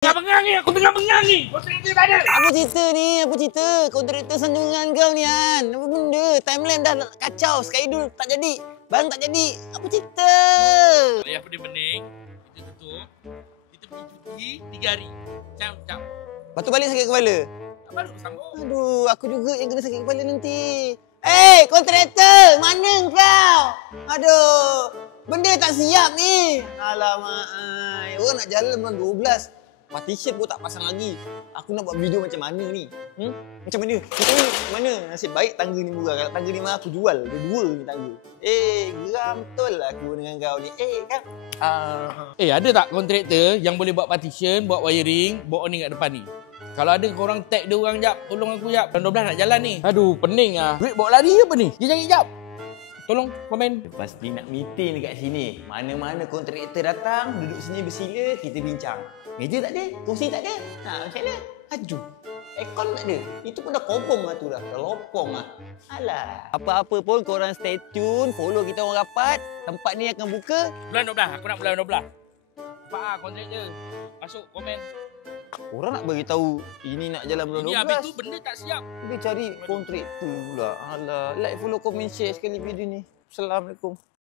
Tengah bengang ni, aku tengah bengang ni. Kontraktor tak ada. Apa cerita ni? Apa cerita? Kontraktor sanjungan kau ni kan? Apa benda? Timeline dah kacau. Schedule tak jadi. Barang tak jadi. Apa cerita? Kalau yang pening-pening, kita tutup. Kita pergi cuti 3 hari. Macam. Lepas tu balik sakit kepala. Baru sambung. Aduh, aku juga yang kena sakit kepala nanti. Kontraktor! Mana kau? Aduh, benda tak siap ni. Alamak, orang nak jalan bulan 12. Partition pun tak pasang lagi. Aku nak buat video macam mana ni? Macam mana? Kita ni mana? Nasib baik tangga ni murah. Kalau tangga ni mahal aku jual. Ada 2 ni tangga. Geram betul lah aku dengan kau ni. Kan? Ada tak kontraktor yang boleh buat partition, buat wiring, buat awning kat depan ni? Kalau ada korang tag dia orang jap, tolong aku jap. Bulan 12 nak jalan ni. Aduh, pening ah. Duit bawa lari apa ni? Dia cari jap. Tolong komen. Lepas ni nak meeting dekat sini. Mana-mana kontraktor datang, duduk sini bersila, kita bincang. Meja tak ada, kursi tak ada. Macam mana? Aduh. Aircon tak ada. Itu pun dah kobong lah tu dah. Dah lopong lah. Alah. Apa-apa pun korang stay tune. Follow kita orang rapat. Tempat ni akan buka. Bulan 12. Aku nak bulan 12. Nampak kontraktor. Masuk komen. Orang nak beritahu ini nak jalan bulan 12. Ini habis tu benda tak siap. Dia cari kontraktor pula. Alah. Like, follow, komen, share sekali video ni. Assalamualaikum.